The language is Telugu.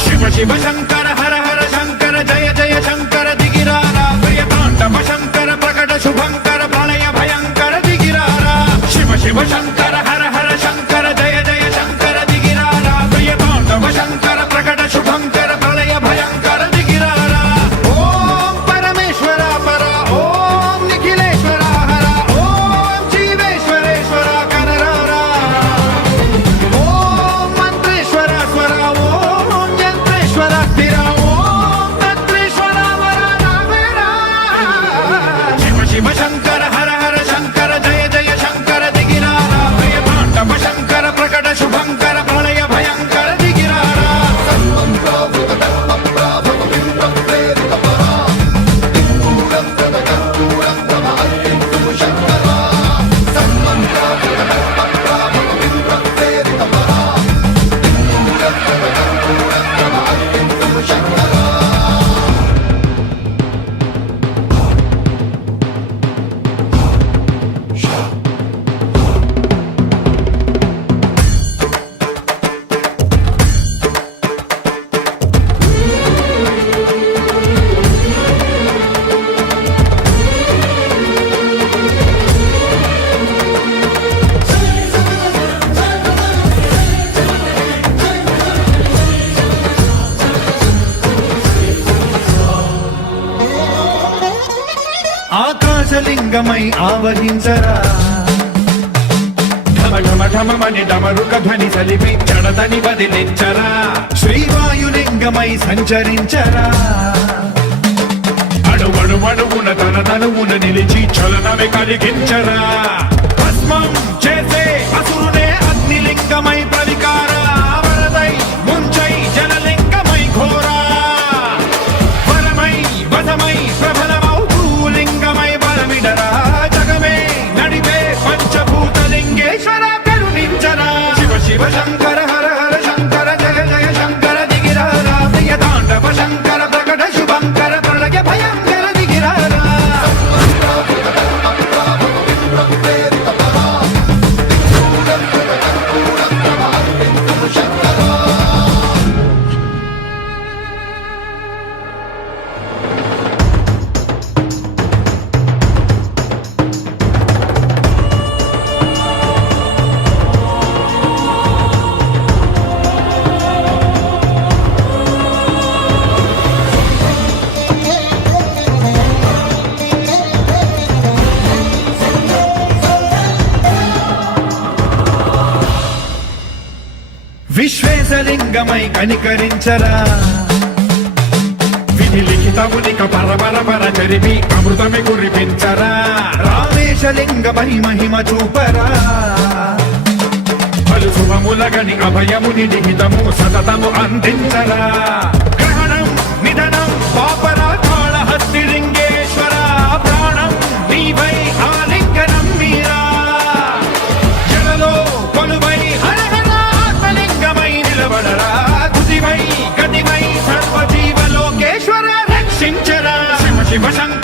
శివ శివ శంకర హర హర శంకర జయ జయ శంకర దిగిరారా ప్రియతాండవ శంకర ప్రకట శుభంకర ప్రళయ భయంకర దిగిరారా శివ శివ శంకర హర హర శంకర జయ జయ శంకర దిగిరారా ప్రియతాండవ శంకర ప్రకట శుభంకర ప్రళయ భయంకర దిగిరారా ఓం పరమేశ్వర పర ఓం నిఖిలేశ్వర హర ఓం జీవేశ్వరేశ్వర కనరారా ఓం మంత్రేశ్వర స్వర ఓం యంత్రేశ్వర స్థిర ఓం తంత్రేశ్వర వర రామేరా శివ శివ శంకర హర హర శంకర జయ జయ శంకర దిగిరారా ప్రియతాండవ శంకర ప్రకట శుభంకర ప్రళయ భయంకర దిగిరారా ఆకాశలింగమై ఆవహించరా ఢమ ఢమ ఢమమని డమరుక ధ్వని సలిపి జడదని వదిలించరా శ్రీవాయులింగమై సంచరించరా అడుగడుగడుగున తన తనువున నిలిచి చలనమే కలిగించరా భస్మం చేసే అసురునే అగ్నిలింగమై ప్రవికారా వరదై ముంచై జలలింగమై ఘోరా వరమై వసమై ప్రబలమౌ భూలింగమై బలమిడరా జగమే నడిపే పంచభూతలింగేశ్వర కరుణించరా శివ శివ శంకర హర హర శంకర జయ జయ శంకర దిగిరారా ప్రియతాండవ శంకర ప్రకట శుభంకర ప్రళయ భయంకర దిగిరారా విశ్వేశలింగమై కనికరించరా విధి లిఖితమునిక పరపర పర జరిపి అమృతమి కురిపించరా రామేశలింగమై మహిమ చూపరా పలు శుభములగని అభయముని నిహితము సతతము అందించరా గ్రహణం నిధనం పాపరా కాళహస్తి లింగేశ్వర ప్రాణం నీవై ఆలింగనం మీరా జలలో కొలువై హర హర ఆత్మలింగమై నిలబడరా తుదివై గతివై సర్వజీవలోకేశ్వర రక్షించరా శివ శివ శంకర